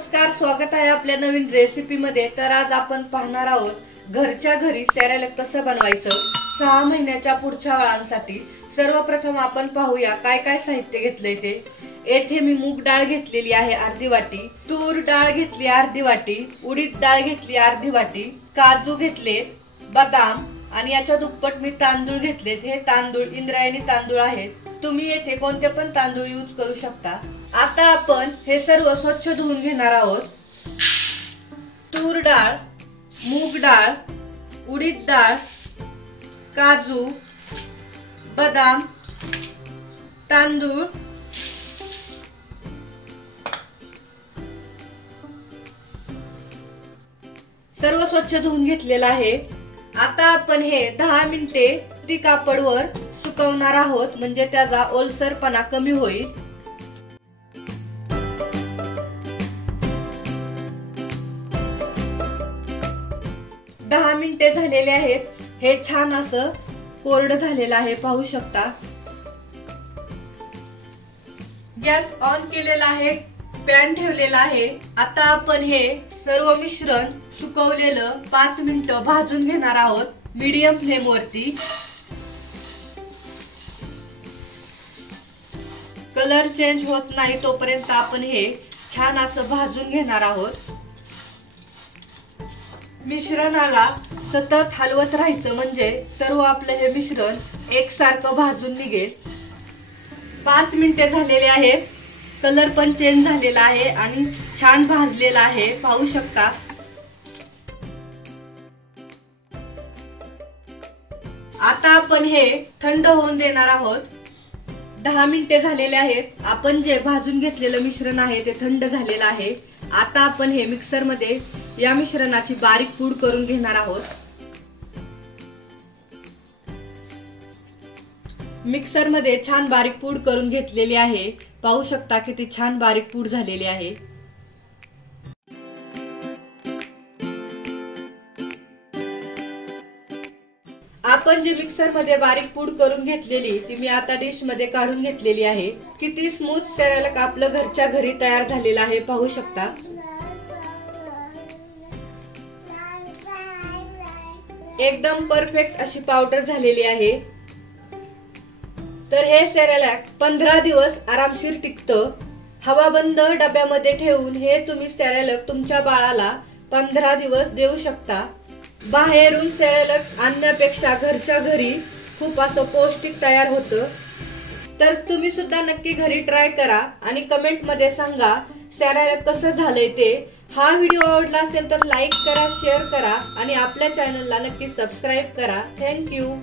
नमस्कार, स्वागत आहे आपल्या नवीन रेसिपी मध्ये। तर आज आपण पाहणार आहोत घरच्या घरी सेरेलॅक कसं बनवायचं 6 महिन्याच्या पुढच्या बाळांसाठी। सर्वप्रथम आपण पाहूया काय काय साहित्य घेतलंय ते। येथे मी मूग डाळ घेतलेली आहे अर्धी वाटी, तूर डाळ घेतली अर्धी वाटी, उडीद डाळ घेतली अर्धी वाटी, काजू घेतले, बदाम आणि याच्या दुप्पट मी तांदूळ घेतलेत। हे तांदूळ इंद्रायणी तांदूळ आहेत, तुम्ही येथे कोणते पण तांदूळ यूज करू शकता। आता आपण हे सर्व स्वच्छ धुवून घेणार आहोत। तूर डाळ, मूग डाळ, उडीद डाळ, काजू, बदाम, तांदूळ, सर्व स्वच्छ धुवून घेतलेलं आहे। आता आपण हे 10 मिनिटे ती कापडवर सुकवणार आहोत, म्हणजे त्याचा ओलसरपणा कमी होईल। 10 मिनिटे झालेले आहेत। हे छान असं कोरडं झालेलं आहे, पाहू शकता। गॅस ऑन केलेला आहे, पॅन ठेवलेला आहे। आता आपण हे सर्व मिश्रण सुकवलेलं 5 मिनिटं भाजून घेणार आहोत मीडियम फ्लेम वरती। कलर चेंज होत नाही तोपर्यंत आपण हे छान असं भाजून घेणार आहोत। मिश्रणाला सतत हलवत राहायचं, म्हणजे सर्व आपलं हे मिश्रण एकसारखं भाजून निघेल। 5 मिनिटे झालेले आहेत, कलर पण चेंज झालेला आहे आणि छान भाजलेला आहे, पाहू शकता। आता आपण हे थंड होऊन देणार आहोत। 10 मिनिटे झालेले आहेत। आपण जे भाजून घेतलेलं मिश्रण आहे ते थंड झालेलं आहे। आता आपण हे मिक्सर मध्ये या मिश्रणाची बारीक पूड करून घेणार आहोत। मिक्सर मध्ये छान बारीक पूड करून घेतलेली आहे, पाहू शकता किती छान बारीक पूड झालेली आहे। आपण जी मिक्सर मध्ये बारीक पूड करून घेतलेली ती मी आता डिश मध्ये काढून घेतलेली आहे। किती स्मूथ सेरेलॅक आपलं घरच्या घरी तयार झालेलं आहे, पाहू शकता। एकदम परफेक्ट अशी पावडर झालेली आहे। तर हे सेरेलॅक 15 दिवस आरामशीर टिकतं। हवाबंद डब्यामध्ये ठेवून हे तुम्ही सेरेलॅक तुमच्या बाळाला 15 दिवस देऊ शकता। बाहेरून सेरेलॅक आणण्यापेक्षा घरच्या घरी खूप असं पौष्टिक तयार होतं। तर तुम्ही सुद्धा नक्की घरी ट्राय करा आणि कमेंट मध्ये सांगा सेरेलॅक कसं झालंय ते। हा व्हिडिओ आवडला असेल तर लाईक करा, शेअर करा आणि आपल्या चॅनलला नक्की सबस्क्राईब करा। थँक्यू।